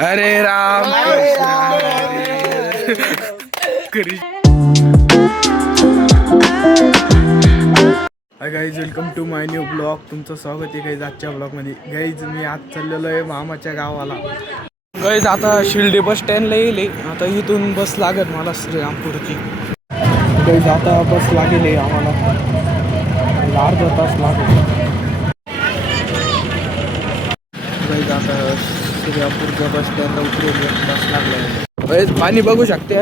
हरे Ram hi guys, welcome to my new blog. तुमचं स्वागत आहे गाईज आजच्या ब्लॉगमध्ये. गाईज मी आज चाललेलो आहे मामाच्या गावाला. गाईज आता शिर्डी बस स्टँडला येईल. आता इथून बस लागत मला श्रीरामपूरची. गाईज आता बस लागेल आम्हाला, अर्धा तास लागेल. गाईज आता श्रीरामपूरच्या बस स्टँडला उतरेल, बस लागला. पाणी बघू शकते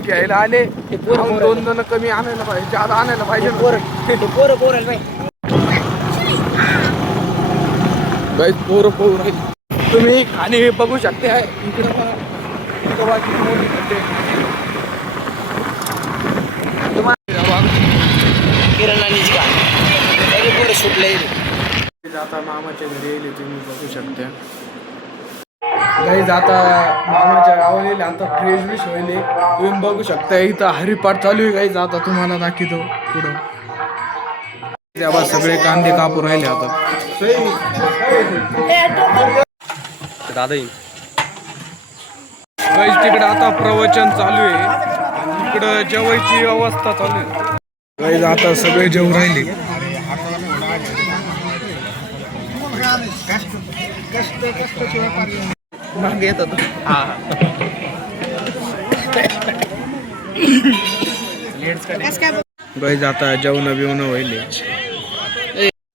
घ्यायला आले. दोन जण कमी आणायला पाहिजे, जादा आणायला पाहिजे. पोरं पोरं राहील तुम्ही आणि बघू शकते. इकडं आता मामाच्या घरी येईल, तुम्ही बघू शकते. गाईज आता मामाच्या गावाला येईल. आता फ्रेश विश होईल, तुम्ही बघू शकता. इथं हरिपाठ चालू आहे. गाईज आता तुम्हाला दाखवतो पुढं. सगळे कांदे कापू राहिले. आता दादा गाईज तिकडे आता प्रवचन चालू आहे. इकडं जेवायची व्यवस्था चालू आहे. गाईज आता सगळे जेवू राहिले. मग येत होत गाईज आता जेवण बिवणं होईल.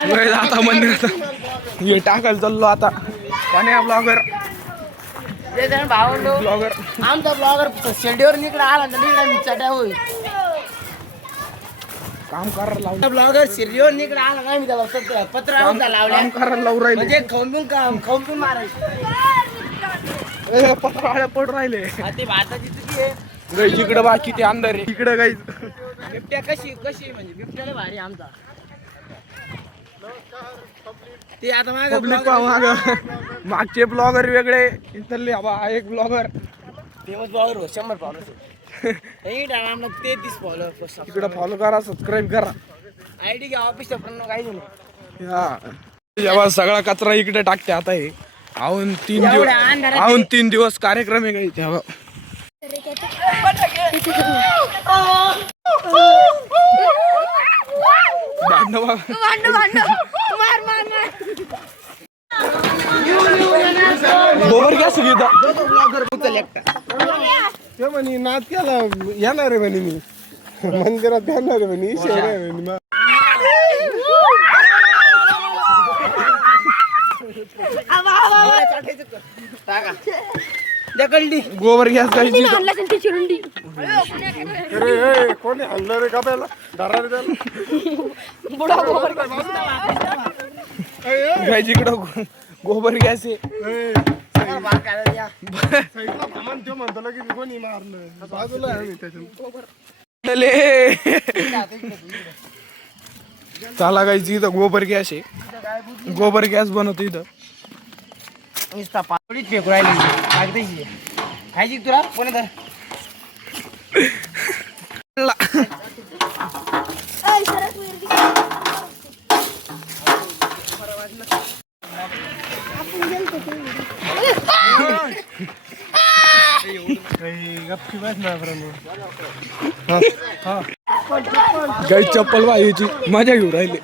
गाईज आता मंदिरात हे टाकायला चाललो. आता कोण्या ब्लॉगर ब्लॉगर आमचा ब्लॉगर शेंडीवर निकडे आला तर निकडा मी चट्या होईल. काम करायला लावलं. ब्लॉगर शिर्डीवर निकडे आला काय मी त्याला पत्र लावल्या काम करायला लावून राहिले. म्हणजे खाऊन मारायचं. पत्रावळ्या पडून राहिले. ते भाताची चुकी आहे. गाईज इकडं बाकी ते अंधार आहे. इकडं गाईज बिबट्या कशी म्हणजे बिबट्याला भारी आमचा. ते आता मागचे ब्लॉगर वेगळे, इथले एक ब्लॉगर फेमस ब्लॉगर हो 100 फॉलोअर्स. ते 30 फॉलोअर्स. इकडं फॉलो करा, सबस्क्राईब करा. आयडी घ्या ऑफिसच्या पण काही नाही. जेव्हा सगळा कचरा इकडे टाकते. आता हे आऊन 3 दिवस कार्यक्रम आहे. काही तेव्हा गोबर गॅस घेता ते म्हणे नाद केला येणार आहे म्हणे, मी मंदिरात येणार आहे म्हणे. गोबर गॅस खायची. अरे कोणी हल्लं रे कपायला धरा रे खायची. इकडं गोबर गॅस आहे. म्हणतो की कोणी मारलं बाजूला आहे त्याच्या. चला गायची इथं गोबर गॅस आहे. गोबर गॅस बनवतो इथं. पापडीच फेकू राहिली खायची तुला कोणी तर. गाई चप्पल वाहायची मजा घेऊ राहिले.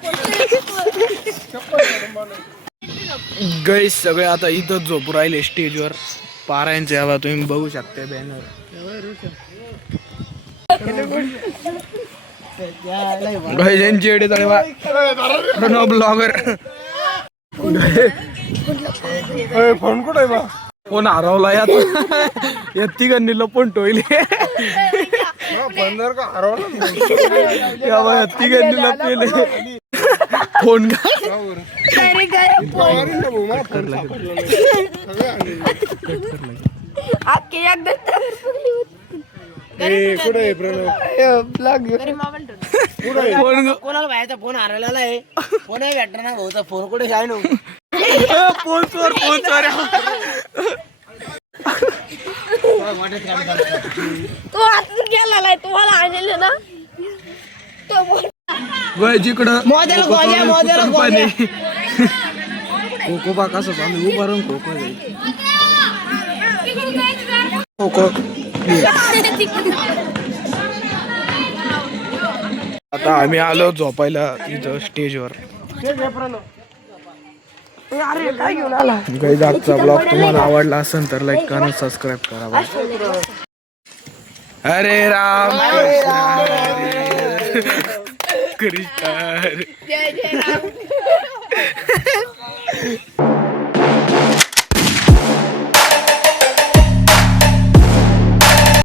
गाई सगळे आता इथं झोपू राहिले स्टेजवर. पारायणचे हवा तुम्ही बघू शकता बॅनर. गाई यांची एवढे प्रणव ब्लॉगर. फोन कुठे आहे बा? फोन हरवला या तिघांनी लपून ठेवले. बंदर का हरवला तिघांनी लपलेले फोन कुठे कोणाला बाहेरचा फोन हरवलेला आहे. फोन भेटणार ना भाऊचा फोन कुठे आहे ना. फोन चोर तो आता गेलेला आहे. तुम्हाला आणले ना जिकडं मोद्याला कोको बा कसं चालू उभा राहून कोको आता आम्ही आलो झोपायला इथं स्टेजवर. गाईज आजचा ब्लॉग तुम्हाला आवडला असेल तर लाईक करा, सबस्क्राईब करा. हरे राम कृष्ण हरे.